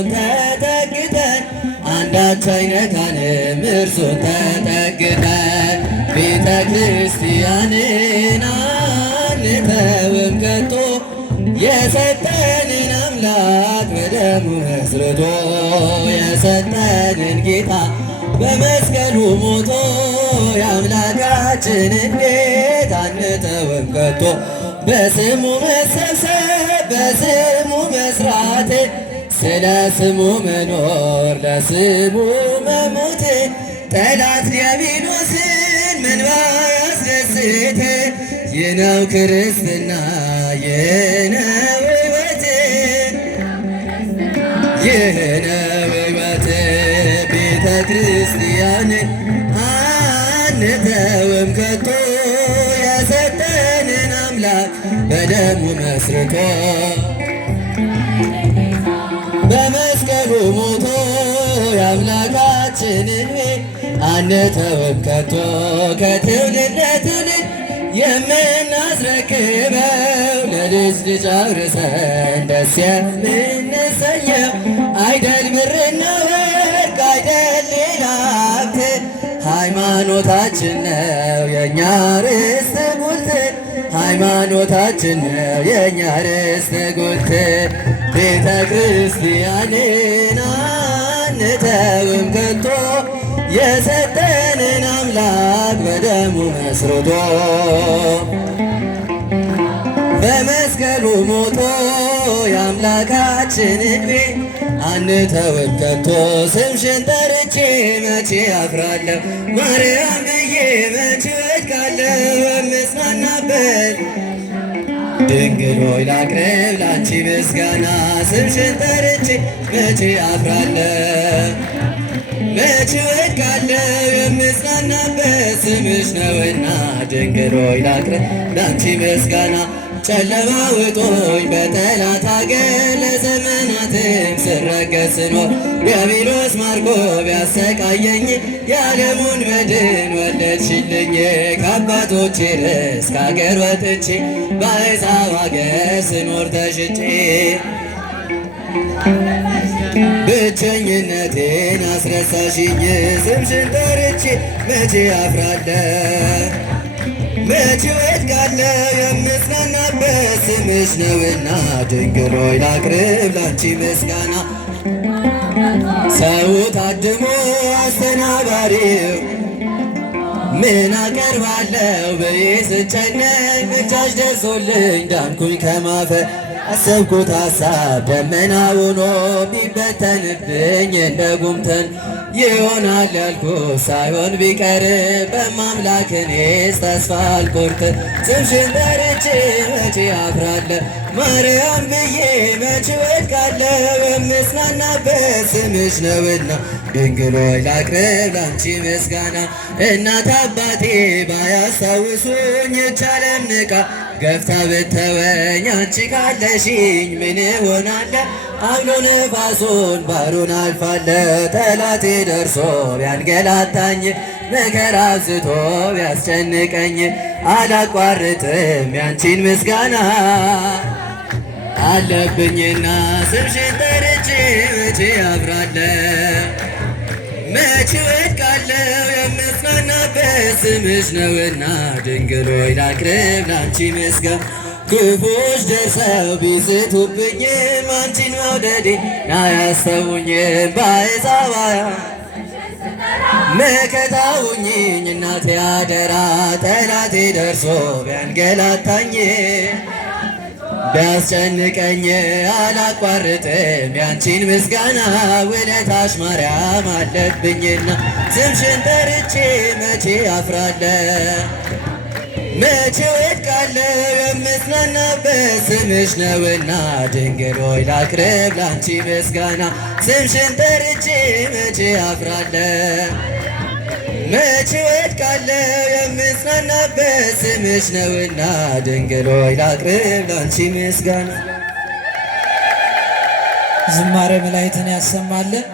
እርሱን ተጠግተን አንዳች አይነካንም እርሱን ተጠግተን ቤተ ክርስቲያንን አንተውም ከቶ የሰጠንን አምላክ በደሙ መስርቶ የሰጠንን ጌታ በመስቀሉ ሞቶ የአምላካችንን ቤት አንተውም ከቶ በስሙ መሰብሰብ በስሙ መስራት ስለ ስሙ መኖር ለስሙ መሞት ጠላት ዲያብሎስን መንባ ያስደስት ይህ ነው ክርስትና ይህ ነው ሕይወት ይህ ነው ሕይወት ቤተ ክርስቲያንን አንተውም ከቶ የሰጠንን አምላክ በደሙ መስርቶ በመስቀሉ ሞቶ የአምላካችንን ቤት አንተውም ከቶ ከትውልድ ለትውልድ የምናስረክበው ለልጅ ልጅ አውርሰን ደስ የምንሰኘው አይደል ብርና ወርቅ አይደል ሌላ ሀብት ሃይማኖታችን ነው የእኛ ርስት ጉልት ሃይማኖታችን ነው የእኛ ርስት ጉልት ቤተ ክርስቲያንን አንተውም ከቶ የሰጠንን አምላክ በደሙ መስርቶ በመስቀሉ ሞቶ የአምላካችንን ቤት አንተውም ከቶ ስምሽን ጠርቼ መቼ አፍራለሁ ማርያም ብዬ መቼ እወድቃለሁ የምጽናናበት ድንግል ሆይ ላቅርብ ላንቺ ምስጋና ስምሽን ጠርቼ መቼ አፍራለሁ መቼ እወድቃለሁ የምጽናናበት ስምሽ ነውና ድንግል ሆይ ላቅርብ ላንቺ ምስጋና ጨለማ ውጦኝ በጠላት አገር ለዘመናትም ስረገጥ ስኖር ዲያብሎስ ማርኮ ቢያሰቃየኝ የዓለሙን መድን ወለድሽልኝ ከአባቶቼ ርስት ከአገር ወጥቼ በአሕዛብ አገር ስኖር ተሽጬ ብቸኝነቴን አስረሳሽኝ ስምሽን ጠርቼ መቼ አፍራለሁ መቼ እወድቃለሁ የምጽናናበት ስምሽ ነውና ድንግል ሆይ ላቅርብ ላንቺ ምስጋና ሰው ታድሞ አስተናባሪው ምን አቀርባለሁ ብዬ ስጨነቅ ምልጃሽ ደርሶልኝ ዳንኩኝ ከማፈር አሰብኩት ሐሳብ ደመና ሆኖ ቢበተንብኝ እንደ ጉምተን ይሆናል ያልኩት ሳይሆን ቢቀር በማምላክ እኔስ ተስፋ አልቆርጥ ስምሽን ጠርቼ መቼ አፍራለሁ ማርያም ብዬ መቼ እወድቃለሁ የምጽናናበት ስምሽ ነውና ድንግል ሆይ ላቅርብ ላንቺ ምስጋና እናት አባቴ ባያስታውሱኝ ይህች ዓለም ንቃ ገፍታ ብትተወኝ አንቺ ካለሽኝ ምን እሆናለሁ አውሎ ነፋሱን ባሕሩን አልፋለሁ ጠላቴ ደርሶ ቢያንገላታኝ መከራ አብዝቶ ቢያስጨንቀኝ አላቋርጥም ያንቺን ምስጋና አለብኝና ስምሽን ጠርቼ መቼ አፍራለሁ መቼ እወድቃለሁ የምጽናናበት ስምሽ ነውና ድንግል ሆይ ላቅርብ ላንቺ ምስጋና ክፉዎች ደርሰው ቢስቱብኝም አንቺን መውደዴን አያስተውኝም በአሕዛብ መከታ ሁኚኝ እናቴ አደራ ጠላቴ ደርሶ ቢያንገላታኝ ቢያስጨንቀኝ አላቋርጥም ያንቺን ምስጋና ውለታሽ ማርያም አለብኝና ስምሽን ጠርቼ መቼ አፍራለሁ መቼ እወድቃለሁ የምጽናናበት ስምሽ ነውና ድንግል ሆይ ላቅርብ ላንቺ ምስጋና ስምሽን ጠርቼ መቼ አፍራለሁ መቼ እወድቃለሁ የምጽናናበት ስምሽ ነውና ድንግል ሆይ ላቅርብ ላንቺ ምስጋና። ዝማሬ መላእክትን ያሰማልን።